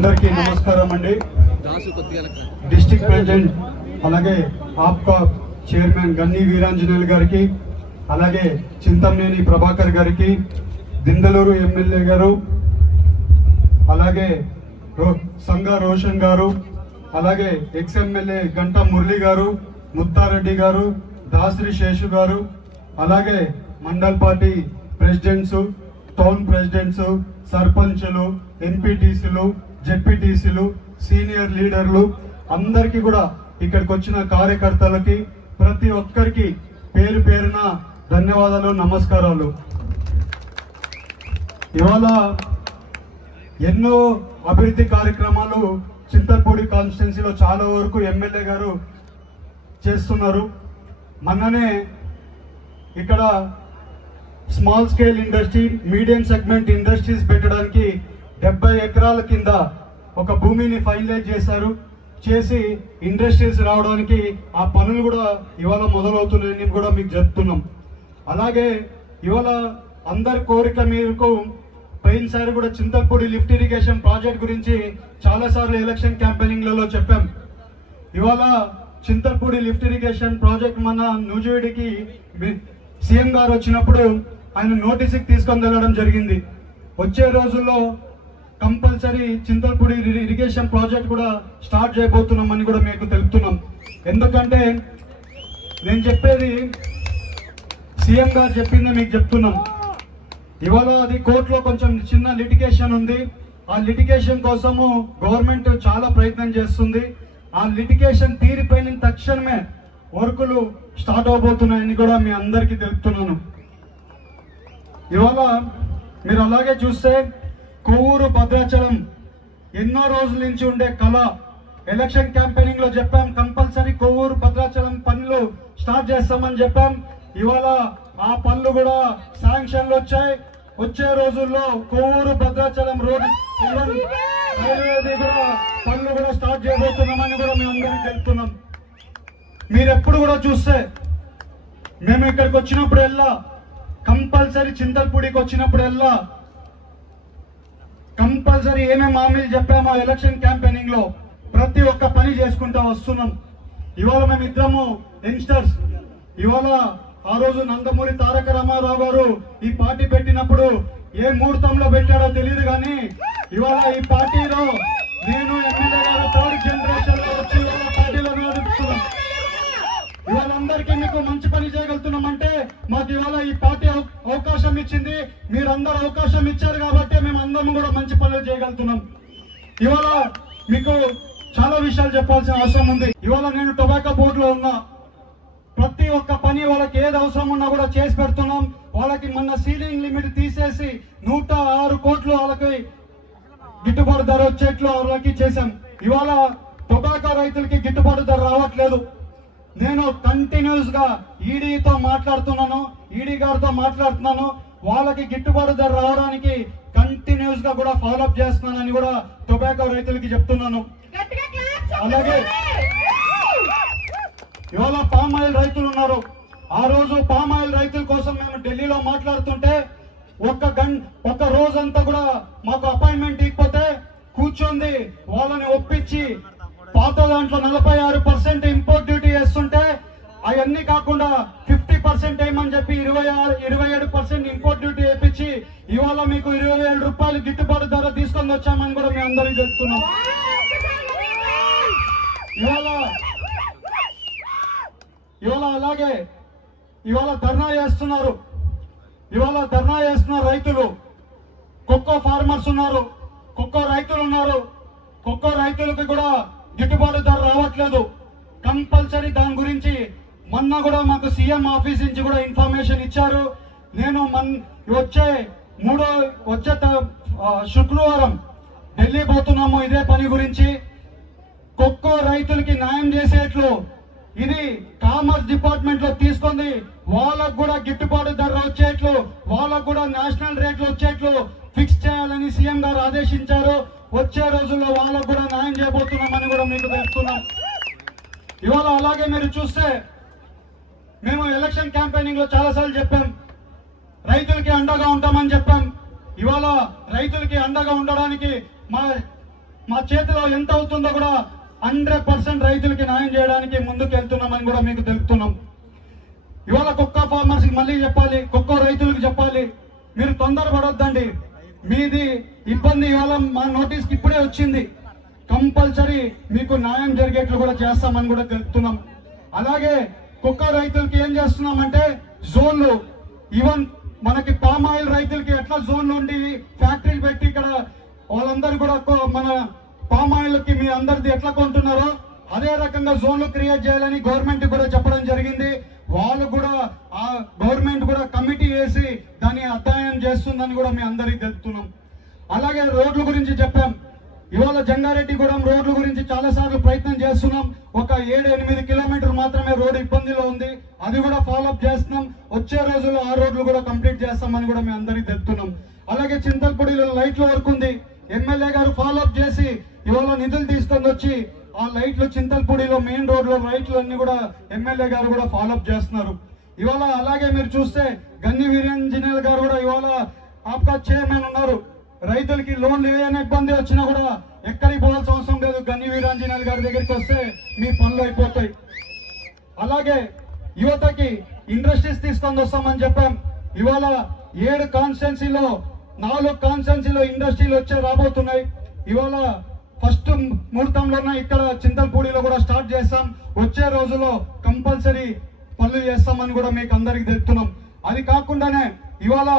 అందరికీ నమస్కారం అండి. డిస్ట్రిక్ట్ ప్రెసిడెంట్ అలాగే ఆప్కా చైర్మన్ గన్ని వీరాంజనేయులు గారికి, అలాగే చింతమనేని ప్రభాకర్ గారికి, దిందలూరు ఎమ్మెల్యే గారు, అలాగే సంగా రోషన్ గారు, అలాగే ఎక్స్ ఎమ్మెల్యే గంటా మురళి గారు, ముత్తారెడ్డి గారు, దాసరి శేషు గారు, అలాగే mandal party presidents, town presidents, సర్పంచులు, ఎంపీటీసీలు, జెడ్పీటీసీలు, సీనియర్ లీడర్లు అందరికీ కూడా ఇక్కడికి వచ్చిన కార్యకర్తలకి ప్రతి ఒక్కరికి పేరు పేరున ధన్యవాదాలు, నమస్కారాలు. ఇవాళ ఎన్నో అభివృద్ధి కార్యక్రమాలు చింతల్పూడి కాన్స్టిట్యున్సీలో చాలా వరకు ఎమ్మెల్యే గారు చేస్తున్నారు. మొన్ననే ఇక్కడ small scale industry, medium segment industries పెట్టడానికి 70 ఎకరాల కింద ఒక భూమిని ఫైనలైజ్ చేసి ఇండస్ట్రీస్ రావడానికి ఆ పనులు కూడా ఇవాళ మొదలవుతున్నాయని కూడా మీకు చెప్తున్నాం. అలాగే ఇవాళ అందరి కోరిక మేరకు పోయినసారి కూడా చింతల్పూడి లిఫ్ట్ ఇరిగేషన్ ప్రాజెక్ట్ గురించి చాలాసార్లు ఎలక్షన్ క్యాంపెయినింగ్లలో చెప్పాం. ఇవాళ చింతల్పూడి లిఫ్ట్ ఇరిగేషన్ ప్రాజెక్ట్ మన నూజివీడికి సీఎం గారు వచ్చినప్పుడు ఆయన నోటీసుకి తీసుకొని వెళ్ళడం జరిగింది. వచ్చే రోజుల్లో కంపల్సరీ చింతల్పూడి ఇరిగేషన్ ప్రాజెక్ట్ కూడా స్టార్ట్ చేయబోతున్నామని కూడా మీకు తెలుపుతున్నాం. ఎందుకంటే నేను చెప్పేది సీఎం గారు చెప్పింది మీకు చెప్తున్నాం. ఇవాళ అది కోర్టులో కొంచెం చిన్న లిటిగేషన్ ఉంది. ఆ లిటిగేషన్ కోసము గవర్నమెంట్ చాలా ప్రయత్నం చేస్తుంది. ఆ లిటిగేషన్ తీరిపోయిన తక్షణమే వర్కులు స్టార్ట్ అవబోతున్నాయని కూడా మీ అందరికీ తెలుపుతున్నాను. ఇవాళ మీరు అలాగే చూస్తే కొవ్వూరు భద్రాచలం ఎన్నో రోజుల నుంచి ఉండే కళ. ఎలక్షన్ క్యాంపెయినింగ్ లో చెప్పాం కంపల్సరీ కొవ్వూరు భద్రాచలం పనులు స్టార్ట్ చేస్తామని చెప్పాం. ఇవాళ ఆ పనులు కూడా శాంక్షన్లు వచ్చాయి. వచ్చే రోజుల్లో కొవ్వూరు భద్రాచలం రోడ్ కూడా పనులు కూడా స్టార్ట్ చేయబోతున్నామని కూడా మేము అందరికీ తెలుపుతున్నాం. మీరు ఎప్పుడు కూడా చూస్తే మేము ఇక్కడికి వచ్చినప్పుడు కంపల్సరీ చింతల్పూడికి వచ్చినప్పుడు కంపల్సరీ ఏమేమి హామీలు చెప్పామో ఎలక్షన్ క్యాంపెయినింగ్ లో ప్రతి ఒక్క పని చేసుకుంటూ వస్తున్నాం. ఇవాళ మేము ఇద్దరము యంగ్స్టర్స్. ఇవాళ ఆ రోజు నందమూరి తారక రామారావు గారు ఈ పార్టీ పెట్టినప్పుడు ఏ ముహూర్తంలో పెట్టాడో తెలియదు, కానీ ఇవాళ ఈ పార్టీలో నేను ఎమ్మెల్యే గారు 3rd జనరేషన్ లో వచ్చి ఇవాళ పార్టీలో నడుపుతున్నాం. ఇవాళ అందరికీ మీకు మంచి పని చేయగలుగుతున్నామంటే మాకు ఇవాళ ఈ పార్టీ అవకాశం ఇచ్చింది. మీరందరూ అవకాశం ఇచ్చారు కాబట్టి మేము అందరం కూడా మంచి పనులు చేయగలుగుతున్నాం. ఇవాళ మీకు చాలా విషయాలు చెప్పాల్సిన అవసరం ఉంది. ఇవాళ నేను టొబాకో బోర్డులో ఉన్నా. ప్రతి ఒక్క పని వాళ్ళకి ఏది అవసరం ఉన్నా కూడా చేసి పెడుతున్నాం. వాళ్ళకి మొన్న సీలింగ్ లిమిట్ తీసేసి 106 కోట్లు వాళ్ళకి గిట్టుబాటు ధర వచ్చేట్లు వాళ్ళకి చేశాం. ఇవాళ టొబాకో రైతులకి గిట్టుబాటు ధర రావట్లేదు. నేను కంటిన్యూస్ గా ఈడీతో మాట్లాడుతున్నాను, ఈడీ గారితో మాట్లాడుతున్నాను. వాళ్ళకి గిట్టుబాటు ధర రావడానికి కంటిన్యూస్ గా కూడా ఫాలోఅప్ చేస్తున్నానని కూడా టొబాకో రైతులకి చెప్తున్నాను. అలాగే ఇవాళ పామ్ ఆయిల్ రైతులు ఉన్నారు. ఆ రోజు పామ్ ఆయిల్ రైతుల కోసం మేము ఢిల్లీలో మాట్లాడుతుంటే ఒక్క రోజంతా కూడా మాకు అపాయింట్మెంట్ ఇకపోతే కూర్చొని వాళ్ళని ఒప్పించి పాత దాంట్లో 46% ఇంపోర్ట్ డ్యూటీ వేస్తుంటే అవన్నీ కాకుండా 50% ఏమని చెప్పి 27% ఇంపోర్ట్ డ్యూటీ వేయించి ఇవాళ మీకు 20,000 రూపాయలు గిట్టుబాటు ధర తీసుకొని వచ్చామని కూడా మేము అందరికీ చెప్తున్నాం. ఇవాళ అలాగే ఇవాళ ధర్నా చేస్తున్నారు. రైతులు, కొక్కో ఫార్మర్స్ ఉన్నారు, కొక్కో రైతులు ఉన్నారు. కొక్కో రైతులకి కూడా గిట్టుబాటు ధర రావట్లేదు. కంపల్సరీ దాని గురించి మొన్న కూడా మాకు సీఎం ఆఫీస్ నుంచి కూడా ఇన్ఫర్మేషన్ ఇచ్చారు. నేను వచ్చే శుక్రవారం ఢిల్లీ పోతున్నాము ఇదే పని గురించి. కొక్కో రైతులకి న్యాయం చేసేట్లు ఇది కామర్స్ డిపార్ట్మెంట్ లో తీసుకుంది. వాళ్ళకు కూడా గిట్టుబాటు ధర వచ్చేట్లు, వాళ్ళకు కూడా నేషనల్ రేట్లు వచ్చేట్లు ఫిక్స్ చేయాలని సీఎం గారు ఆదేశించారు. వచ్చే రోజుల్లో వాళ్ళకు కూడా న్యాయం చేయబోతున్నామని కూడా మీకు తెలుస్తున్నాం. ఇవాళ అలాగే మీరు చూస్తే మేము ఎలక్షన్ క్యాంపెయినింగ్ లో చాలాసార్లు చెప్పాం రైతులకి అండగా ఉంటామని చెప్పాం. ఇవాళ రైతులకి అండగా ఉండడానికి మా చేతిలో ఎంత అవుతుందో కూడా 100% రైతులకి న్యాయం చేయడానికి ముందుకు వెళ్తున్నామని కూడా మీకు తెలుపుతున్నాం. ఇవాళ కుక్క ఫార్మర్స్ కి మళ్ళీ చెప్పాలి, కుక్క రైతులకు చెప్పాలి, మీరు తొందరపడొద్దండి. మీది ఇబ్బంది ఇవాళ మా నోటీస్కి ఇప్పుడే వచ్చింది. కంపల్సరీ మీకు న్యాయం జరిగేట్లు కూడా చేస్తామని కూడా తెలుపుతున్నాం. అలాగే కుక్క రైతులకి ఏం చేస్తున్నామంటే జోన్లు, ఈవెన్ మనకి పామ్ ఆయిల్ రైతులకి ఎట్లా జోన్లు ఉండి ఫ్యాక్టరీలు పెట్టి ఇక్కడ వాళ్ళందరూ కూడా మన పామ్ ఆయిల్ కి మీ అందరిది ఎట్లా కొంటున్నారో అదే రకంగా జోన్లు క్రియేట్ చేయాలని గవర్నమెంట్ కూడా చెప్పడం జరిగింది. వాళ్ళు కూడా ఆ గవర్నమెంట్ కూడా కమిటీ వేసి దాన్ని అధ్యయనం చేస్తుందని కూడా మీ అందరికీ తెలుపుతున్నాం. అలాగే రోడ్ల గురించి చెప్పాం. ఇవాళ జంగారెడ్డిగూడెం రోడ్ల గురించి చాలా సార్లు ప్రయత్నం చేస్తున్నాం. ఒక 7-8 కిలోమీటర్లు మాత్రమే రోడ్డు ఇబ్బందిలో ఉంది. అది కూడా ఫాలోఅప్ చేస్తున్నాం. వచ్చే రోజుల్లో ఆ రోడ్లు కూడా కంప్లీట్ చేస్తామని కూడా మేము అందరికీ తెలుపుతున్నాం. అలాగే చింతలపూడిలో లైట్ల వర్క్ ఉంది. ఎమ్మెల్యే గారు ఫాలోఅప్ చేసి ఇవాళ నిధులు తీసుకొని వచ్చి ఆ లైట్లు చింతలపూడిలో మెయిన్ రోడ్లో లైట్లు అన్ని కూడా ఎమ్మెల్యే గారు కూడా ఫాలోఅప్ చేస్తున్నారు. ఇవాళ అలాగే మీరు చూస్తే గన్ని వీరాంజనేయులు గారు కూడా ఇవాళ ఆప్కా చైర్మన్ ఉన్నారు. రైతులకి లోన్లు ఏదైనా ఇబ్బంది వచ్చినా కూడా ఎక్కడికి పోవాల్సిన అవసరం లేదు. గన్ని వీరాంజనేయులు గారి దగ్గరికి వస్తే మీ పనులు అయిపోతాయి. అలాగే యువతకి ఇండస్ట్రీస్ తీసుకొని వస్తామని చెప్పాం. ఇవాళ 7 కాన్స్టిట్యున్సీలో 4 కాన్స్టిట్యున్సీలో ఇండస్ట్రీలు రాబోతున్నాయి. ఇవాళ ఫస్ట్ ముహూర్తంలోనే ఇక్కడ చింతలపూడిలో కూడా స్టార్ట్ చేస్తాం. వచ్చే రోజుల్లో కంపల్సరీ పనులు చేస్తామని కూడా మీకు అందరికి తెలుపుతున్నాం. అది కాకుండానే ఇవాళ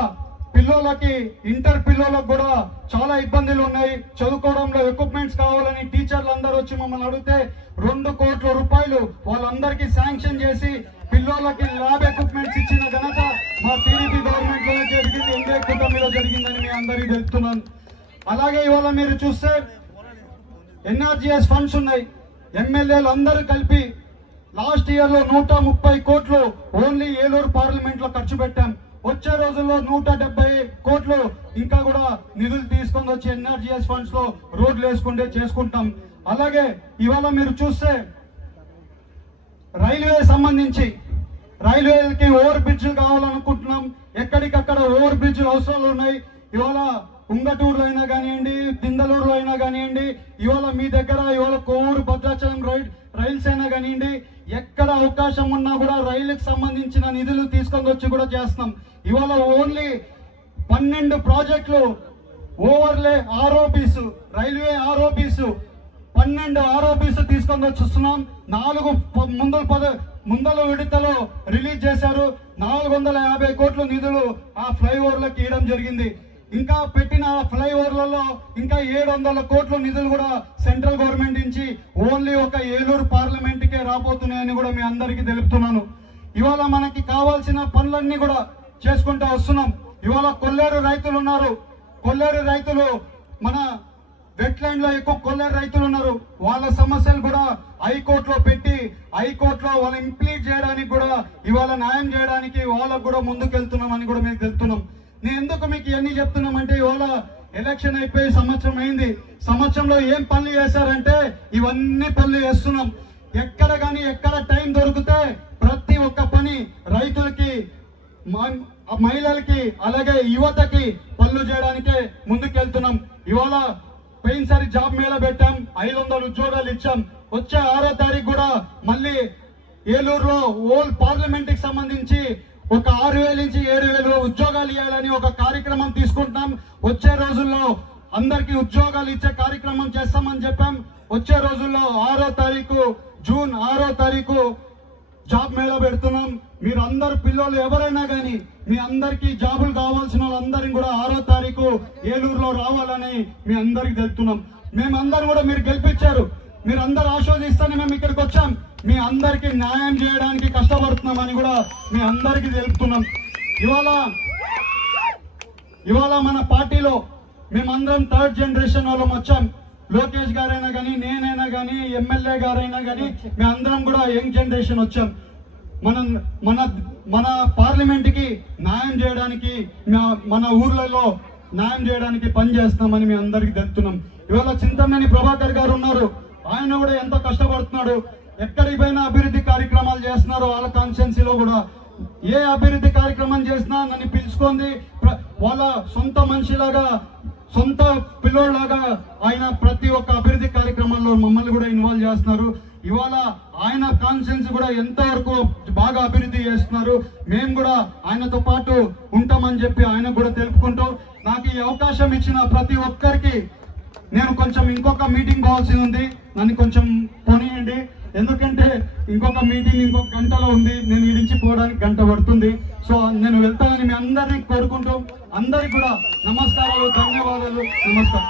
పిల్లలకి ఇంటర్ పిల్లలకు కూడా చాలా ఇబ్బందులు ఉన్నాయి. చదువుకోవడంలో ఎక్విప్మెంట్స్ కావాలని టీచర్లు అందరూ వచ్చి మమ్మల్ని అడిగితే 2 కోట్ల రూపాయలు వాళ్ళందరికీ శాంక్షన్ చేసి పిల్లలకి ల్యాబ్ ఎక్విప్మెంట్స్ ఇచ్చిన ఘనత మా టీడీపీ గవర్నమెంట్ లో జరిగింది, ఎన్డీఏ కూటమిలో జరిగిందని మీ అందరికీ తెలుపుతున్నాను. అలాగే ఇవాళ మీరు చూస్తే ఎన్ఆర్జీఎస్ ఫండ్స్ ఉన్నాయి. ఎమ్మెల్యేలు అందరూ కలిపి లాస్ట్ ఇయర్ లో 130 కోట్లు ఓన్లీ ఏలూరు పార్లమెంట్ లో ఖర్చు పెట్టాం. వచ్చే రోజుల్లో 170 కోట్లు ఇంకా కూడా నిధులు తీసుకొని వచ్చి ఎన్ఆర్జీఎస్ ఫండ్స్ లో రోడ్లు వేసుకుంటే చేసుకుంటాం. అలాగే ఇవాళ మీరు చూస్తే రైల్వే సంబంధించి రైల్వేకి ఓవర్ బ్రిడ్జ్లు కావాలనుకుంటున్నాం. ఎక్కడికక్కడ ఓవర్ బ్రిడ్జ్లు అవసరాలు ఉన్నాయి. ఇవాళ ఉంగటూరులో అయినా కానివ్వండి, దిందలూరులో అయినా కానివ్వండి, ఇవాళ మీ దగ్గర ఇవాళ కోవూరు భద్రాచలం రైల్స్ అయినా కానివ్వండి, ఎక్కడ అవకాశం ఉన్నా కూడా రైలుకి సంబంధించిన నిధులు తీసుకొని వచ్చి కూడా చేస్తున్నాం. ఇవాళ ఓన్లీ 12 ప్రాజెక్టులు ఓవర్లే ఆర్ఓబీస్, రైల్వే ఆర్ఓబీస్ 12 ఆర్ఓబీస్ తీసుకొని వచ్చిస్తున్నాం. 4 ముందల విడతలో రిలీజ్ చేశారు. 450 కోట్ల నిధులు ఆ ఫ్లైఓవర్లకు ఇవ్వడం జరిగింది. ఇంకా పెట్టిన ఫ్లైఓవర్లలో ఇంకా 700 కోట్ల నిధులు కూడా సెంట్రల్ గవర్నమెంట్ నుంచి ఓన్లీ ఒక ఏలూరు పార్లమెంట్ కే రాబోతున్నాయని కూడా మీ అందరికీ తెలుపుతున్నాను. ఇవాళ మనకి కావాల్సిన పనులన్నీ కూడా చేసుకుంటూ వస్తున్నాం. ఇవాళ కొల్లేరు రైతులు ఉన్నారు. కొల్లేరు రైతులు మన వెట్లాండ్ లో ఎక్కువ కొల్లేరు రైతులు ఉన్నారు. వాళ్ళ సమస్యలు కూడా హైకోర్టులో పెట్టి హైకోర్టులో వాళ్ళు ఇంప్లీట్ చేయడానికి కూడా ఇవాళ న్యాయం చేయడానికి వాళ్ళకు కూడా ముందుకెళ్తున్నామని కూడా మీకు తెలుపుతున్నాం. నేను ఎందుకు మీకు ఇవన్నీ చెప్తున్నామంటే ఇవాళ ఎలక్షన్ అయిపోయి సంవత్సరం అయింది. సంవత్సరంలో ఏం పనులు చేశారంటే ఇవన్నీ పనులు చేస్తున్నాం. ఎక్కడ టైం దొరికితే ప్రతి ఒక్క పని రైతులకి, మహిళలకి, అలాగే యువతకి పనులు చేయడానికే ముందుకెళ్తున్నాం. ఇవాళ పోయినసారి జాబ్ మేళ పెట్టాం, 500 ఉద్యోగాలు ఇచ్చాం. వచ్చే 6వ తారీఖు కూడా మళ్ళీ ఏలూరులో ఓల్ పార్లమెంట్ కి సంబంధించి ఒక 6,000 నుంచి 7,000 ఉద్యోగాలు ఇవ్వాలని ఒక కార్యక్రమం తీసుకుంటున్నాం. వచ్చే రోజుల్లో అందరికీ ఉద్యోగాలు ఇచ్చే కార్యక్రమం చేస్తామని చెప్పాం. వచ్చే రోజుల్లో 6వ తారీఖు జూన్ 6వ తారీఖు జాబ్ మేళా పెడుతున్నాం. మీరు అందరు పిల్లలు ఎవరైనా కానీ మీ అందరికీ జాబులు కావాల్సిన వాళ్ళందరినీ కూడా 6వ తారీఖు ఏలూరులో రావాలని మీ అందరికి తెలుపుతున్నాం. మేమందరం కూడా మీరు గెలిపించారు, మీరు అందరు ఆశీర్వదిస్తానే మేము ఇక్కడికి వచ్చాం. మీ అందరికీ న్యాయం చేయడానికి కష్టపడుతున్నామని కూడా మీ అందరికీ తెలుపుతున్నాం. ఇవాళ మన పార్టీలో మేమందరం 3rd జనరేషన్ వాళ్ళం వచ్చాం. లోకేష్ గారైనా కానీ, నేనైనా కానీ, ఎమ్మెల్యే గారైనా కానీ మేమందరం కూడా యంగ్ జనరేషన్ వచ్చాం. మన పార్లమెంట్ కి న్యాయం చేయడానికి, మన ఊర్లలో న్యాయం చేయడానికి పని చేస్తున్నామని మీ అందరికి తెలుపుతున్నాం. ఇవాళ చింతమనేని ప్రభాకర్ గారు ఉన్నారు. ఆయన కూడా ఎంతో కష్టపడుతున్నాడు. ఎక్కడికి పోయినా అభివృద్ధి కార్యక్రమాలు చేస్తున్నారు. వాళ్ళ కాన్స్టిట్యున్సీలో కూడా ఏ అభివృద్ధి కార్యక్రమం చేసినా నన్ను పిలుచుకుంది వాళ్ళ సొంత మనిషిలాగా సొంత పిల్లోళ్ళలాగా ఆయన ప్రతి ఒక్క అభివృద్ధి కార్యక్రమాల్లో మమ్మల్ని కూడా ఇన్వాల్వ్ చేస్తున్నారు. ఇవాళ ఆయన కాన్స్టిట్యుయెన్సీ కూడా ఎంతవరకు బాగా అభివృద్ధి చేస్తున్నారు, మేము కూడా ఆయనతో పాటు ఉంటామని చెప్పి ఆయన కూడా తెలుపుకుంటూ, నాకు ఈ అవకాశం ఇచ్చిన ప్రతి ఒక్కరికి నేను కొంచెం ఇంకొక మీటింగ్ కావాల్సి ఉంది, నన్ను కొంచెం పోనీయండి. ఎందుకంటే ఇంకొక మీటింగ్ ఇంకొక గంటలో ఉంది, నేను ఈ నుంచి పోవడానికి గంట పడుతుంది. సో నేను వెళ్తానని మీ అందరినీ కోరుకుంటూ అందరికి కూడా నమస్కారాలు, ధన్యవాదాలు, నమస్కారం.